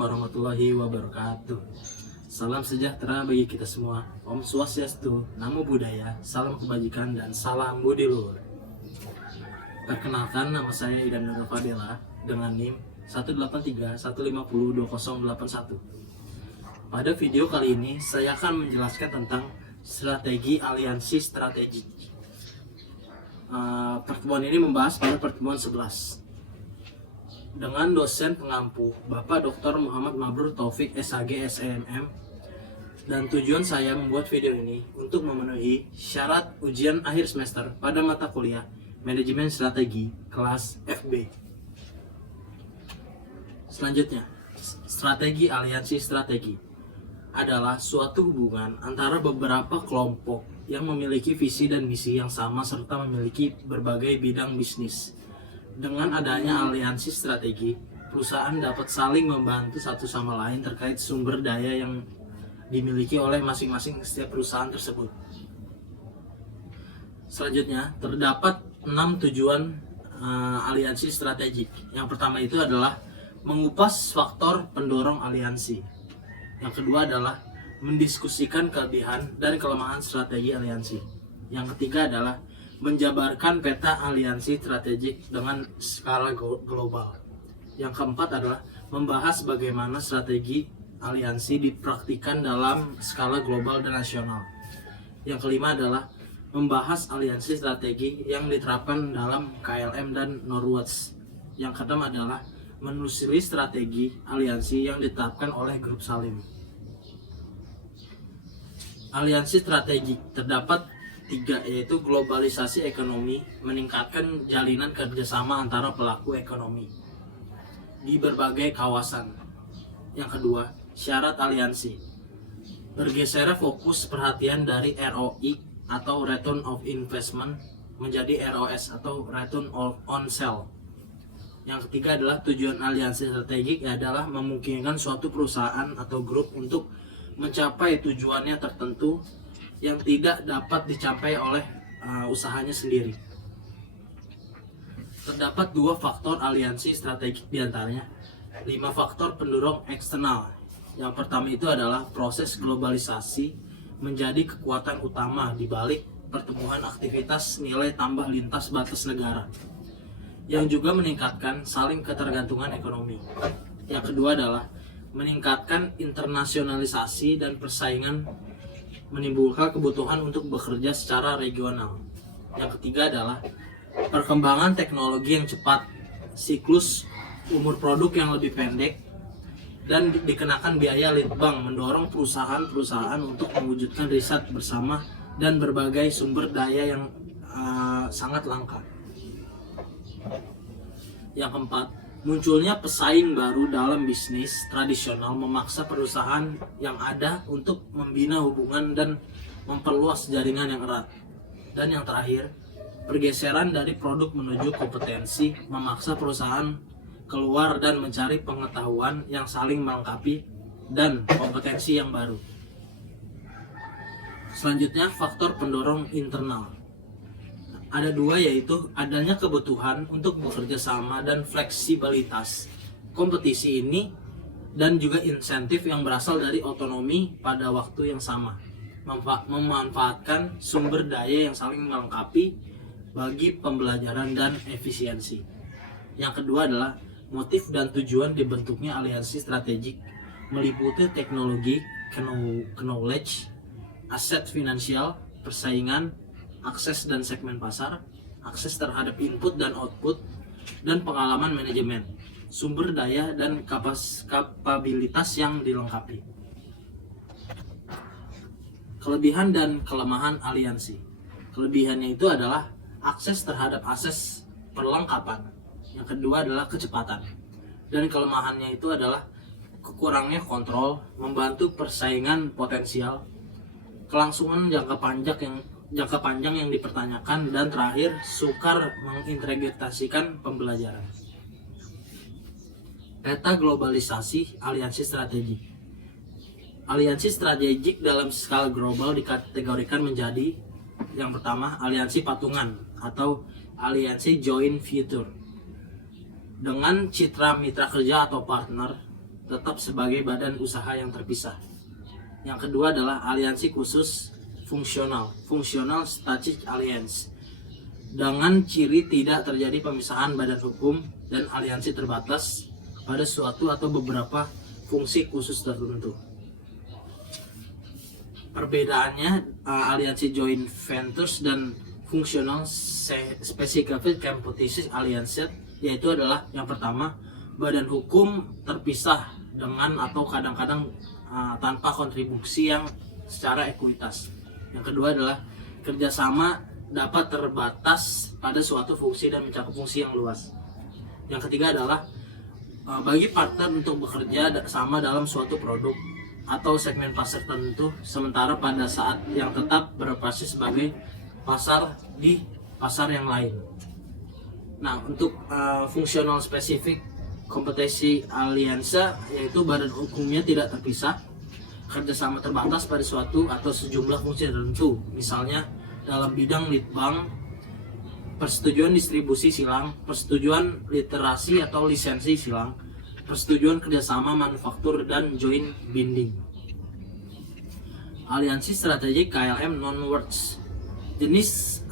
warahmatullahi wabarakatuh. Salam sejahtera bagi kita semua. Om Swastiastu, Namo Buddhaya, salam kebajikan dan salam budi luhur. Perkenalkan, nama saya Idam Nurul Fadila dengan NIM 183150201. Pada video kali ini saya akan menjelaskan tentang strategi aliansi strategik. Pertemuan ini membahas pada pertemuan 11 dengan dosen pengampu Bapak Dr. Muhammad Mabrur Taufik SAG SEMM, dan tujuan saya membuat video ini untuk memenuhi syarat ujian akhir semester pada mata kuliah Manajemen Strategi kelas FB. Selanjutnya, strategi aliansi strategi adalah suatu hubungan antara beberapa kelompok yang memiliki visi dan misi yang sama serta memiliki berbagai bidang bisnis. Dengan adanya aliansi strategi, perusahaan dapat saling membantu satu sama lain terkait sumber daya yang dimiliki oleh masing-masing setiap perusahaan tersebut. Selanjutnya, terdapat 6 tujuan aliansi strategik. Yang pertama itu adalah mengupas faktor pendorong aliansi. Yang kedua adalah mendiskusikan kelebihan dan kelemahan strategi aliansi. Yang ketiga adalah menjabarkan peta aliansi strategik dengan skala global. Yang keempat adalah membahas bagaimana strategi aliansi dipraktikkan dalam skala global dan nasional. Yang kelima adalah membahas aliansi strategi yang diterapkan dalam KLM dan Norwoods. Yang keenam adalah menelusuri strategi aliansi yang ditetapkan oleh Grup Salim. Aliansi strategik terdapat 3, yaitu globalisasi ekonomi, meningkatkan jalinan kerjasama antara pelaku ekonomi di berbagai kawasan. Yang kedua, syarat aliansi, bergeser fokus perhatian dari ROI atau Return of Investment menjadi ROS atau Return on Sale. Yang ketiga adalah tujuan aliansi strategik adalah memungkinkan suatu perusahaan atau grup untuk mencapai tujuannya tertentu yang tidak dapat dicapai oleh usahanya sendiri. Terdapat 2 faktor aliansi strategik diantaranya 5 faktor pendorong eksternal. Yang pertama itu adalah proses globalisasi menjadi kekuatan utama di balik pertumbuhan aktivitas nilai tambah lintas batas negara, yang juga meningkatkan saling ketergantungan ekonomi. Yang kedua adalah meningkatkan internasionalisasi dan persaingan, menimbulkan kebutuhan untuk bekerja secara regional. Yang ketiga adalah perkembangan teknologi yang cepat, siklus umur produk yang lebih pendek, dan dikenakan biaya litbang mendorong perusahaan-perusahaan untuk mewujudkan riset bersama dan berbagai sumber daya yang sangat langka. Yang keempat, munculnya pesaing baru dalam bisnis tradisional memaksa perusahaan yang ada untuk membina hubungan dan memperluas jaringan yang erat. Dan yang terakhir, pergeseran dari produk menuju kompetensi memaksa perusahaan keluar dan mencari pengetahuan yang saling melengkapi dan kompetensi yang baru. Selanjutnya, faktor pendorong internal. Ada 2, yaitu adanya kebutuhan untuk bekerja sama dan fleksibilitas kompetisi ini, dan juga insentif yang berasal dari otonomi pada waktu yang sama, memanfaatkan sumber daya yang saling melengkapi bagi pembelajaran dan efisiensi. Yang kedua adalah motif dan tujuan dibentuknya aliansi strategik, meliputi teknologi, knowledge, aset finansial, persaingan, akses dan segmen pasar, akses terhadap input dan output, dan pengalaman manajemen, sumber daya dan kapabilitas yang dilengkapi. Kelebihan dan kelemahan aliansi. Kelebihannya itu adalah akses terhadap akses perlengkapan. Yang kedua adalah kecepatan. Dan kelemahannya itu adalah kekurangnya kontrol, membantu persaingan potensial, kelangsungan jangka panjang yang dipertanyakan, dan terakhir sukar mengintegrasikan pembelajaran. Peta globalisasi aliansi strategik. Aliansi strategik dalam skala global dikategorikan menjadi yang pertama, aliansi patungan atau aliansi joint venture dengan citra mitra kerja atau partner tetap sebagai badan usaha yang terpisah. Yang kedua adalah aliansi khusus fungsional, Functional Strategic Alliance, dengan ciri tidak terjadi pemisahan badan hukum dan aliansi terbatas pada suatu atau beberapa fungsi khusus tertentu. Perbedaannya, aliansi joint ventures dan functional specific competition alliance yaitu adalah yang pertama, badan hukum terpisah dengan atau kadang-kadang tanpa kontribusi yang secara ekuitas. Yang kedua adalah kerjasama dapat terbatas pada suatu fungsi dan mencakup fungsi yang luas. Yang ketiga adalah bagi partner untuk bekerja sama dalam suatu produk atau segmen pasar tertentu, sementara pada saat yang tetap beroperasi sebagai pasar di pasar yang lain. Nah, untuk fungsional spesifik kompetisi aliansa yaitu badan hukumnya tidak terpisah, kerjasama terbatas pada suatu atau sejumlah fungsi tertentu, misalnya dalam bidang litbang, persetujuan distribusi silang, persetujuan literasi atau lisensi silang, persetujuan kerjasama manufaktur, dan joint binding. Aliansi strategik KLM non-words. Jenis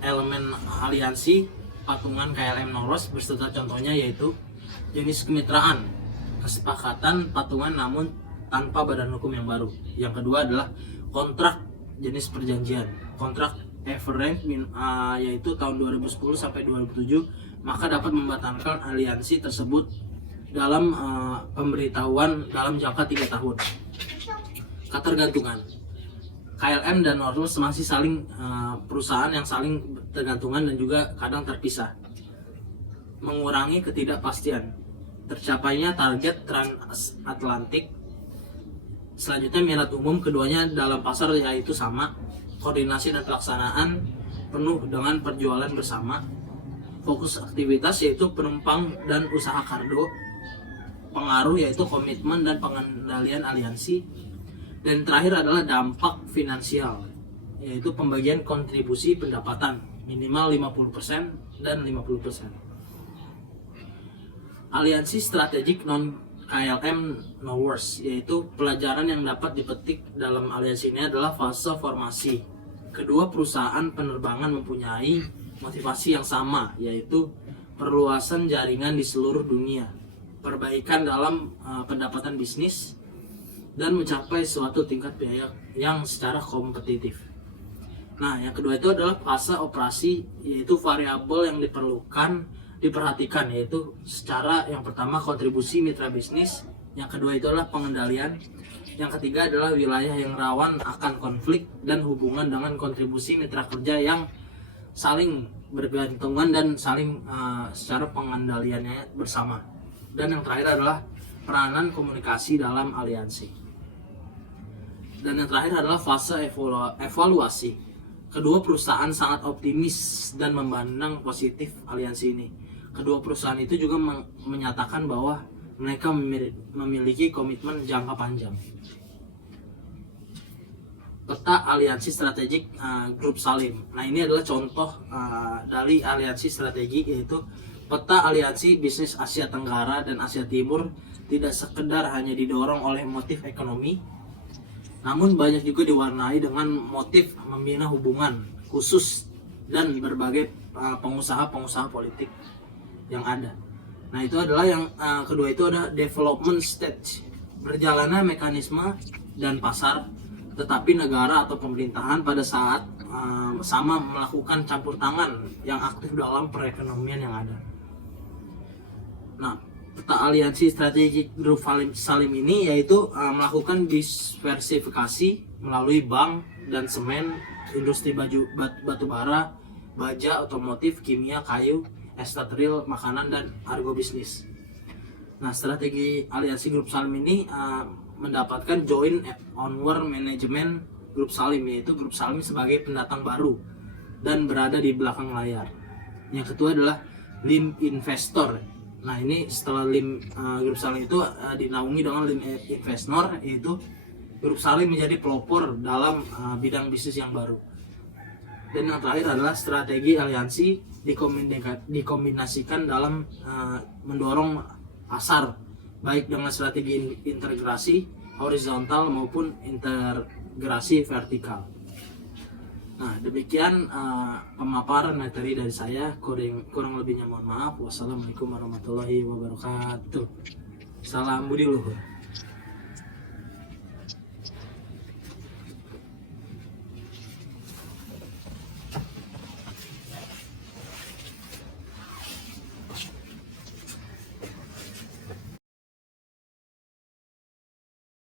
elemen aliansi patungan KLM non-words berserta contohnya yaitu jenis kemitraan, kesepakatan patungan namun tanpa badan hukum yang baru. Yang kedua adalah kontrak jenis perjanjian, kontrak Everent yaitu tahun 2010 sampai 2007, maka dapat membatalkan aliansi tersebut dalam pemberitahuan dalam jangka 3 tahun. Ketergantungan, KLM dan Northwest masih saling perusahaan yang saling tergantungan dan juga kadang terpisah. Mengurangi ketidakpastian, tercapainya target transatlantik. Selanjutnya, minat umum keduanya dalam pasar yaitu sama, koordinasi dan pelaksanaan penuh dengan perjualan bersama. Fokus aktivitas yaitu penumpang dan usaha kargo. Pengaruh yaitu komitmen dan pengendalian aliansi. Dan terakhir adalah dampak finansial, yaitu pembagian kontribusi pendapatan minimal 50% dan 50%. Aliansi strategik non KLM non-words, yaitu pelajaran yang dapat dipetik dalam aliansi ini adalah fase formasi. Kedua perusahaan penerbangan mempunyai motivasi yang sama, yaitu perluasan jaringan di seluruh dunia, perbaikan dalam pendapatan bisnis, dan mencapai suatu tingkat biaya yang secara kompetitif. Nah, yang kedua itu adalah fase operasi, yaitu variabel yang diperhatikan, yaitu secara yang pertama kontribusi mitra bisnis, yang kedua itu adalah pengendalian, yang ketiga adalah wilayah yang rawan akan konflik dan hubungan dengan kontribusi mitra kerja yang saling bergantungan dan saling secara pengendaliannya bersama. Dan yang terakhir adalah peranan komunikasi dalam aliansi. Dan yang terakhir adalah fase evaluasi. Kedua perusahaan sangat optimis dan memandang positif aliansi ini. Kedua perusahaan itu juga menyatakan bahwa mereka memiliki komitmen jangka panjang. Peta aliansi strategik Grup Salim. Nah, ini adalah contoh dari aliansi strategi, yaitu peta aliansi bisnis Asia Tenggara dan Asia Timur tidak sekedar hanya didorong oleh motif ekonomi, namun banyak juga diwarnai dengan motif membina hubungan khusus dan berbagai pengusaha-pengusaha politik yang ada. Nah, itu adalah yang kedua itu ada development stage, berjalannya mekanisme dan pasar, tetapi negara atau pemerintahan pada saat sama melakukan campur tangan yang aktif dalam perekonomian yang ada. Nah, peta aliansi strategik Grup Salim ini yaitu melakukan diversifikasi melalui bank dan semen, industri batu bara, baja, otomotif, kimia, kayu, estatril, makanan, dan agrobisnis. Nah, strategi aliansi Grup Salim ini mendapatkan joint onward management Grup Salim, yaitu Grup Salim sebagai pendatang baru dan berada di belakang layar. Yang kedua adalah Lim Investor. Nah, ini setelah Grup Salim itu dinaungi dengan Lim Investor, yaitu Grup Salim menjadi pelopor dalam bidang bisnis yang baru. Dan yang terakhir adalah strategi aliansi dikombinasikan dalam mendorong pasar baik dengan strategi integrasi horizontal maupun integrasi vertikal. Nah, demikian pemaparan materi dari saya. Kurang lebihnya mohon maaf. Wassalamualaikum warahmatullahi wabarakatuh. Salam budi luhur.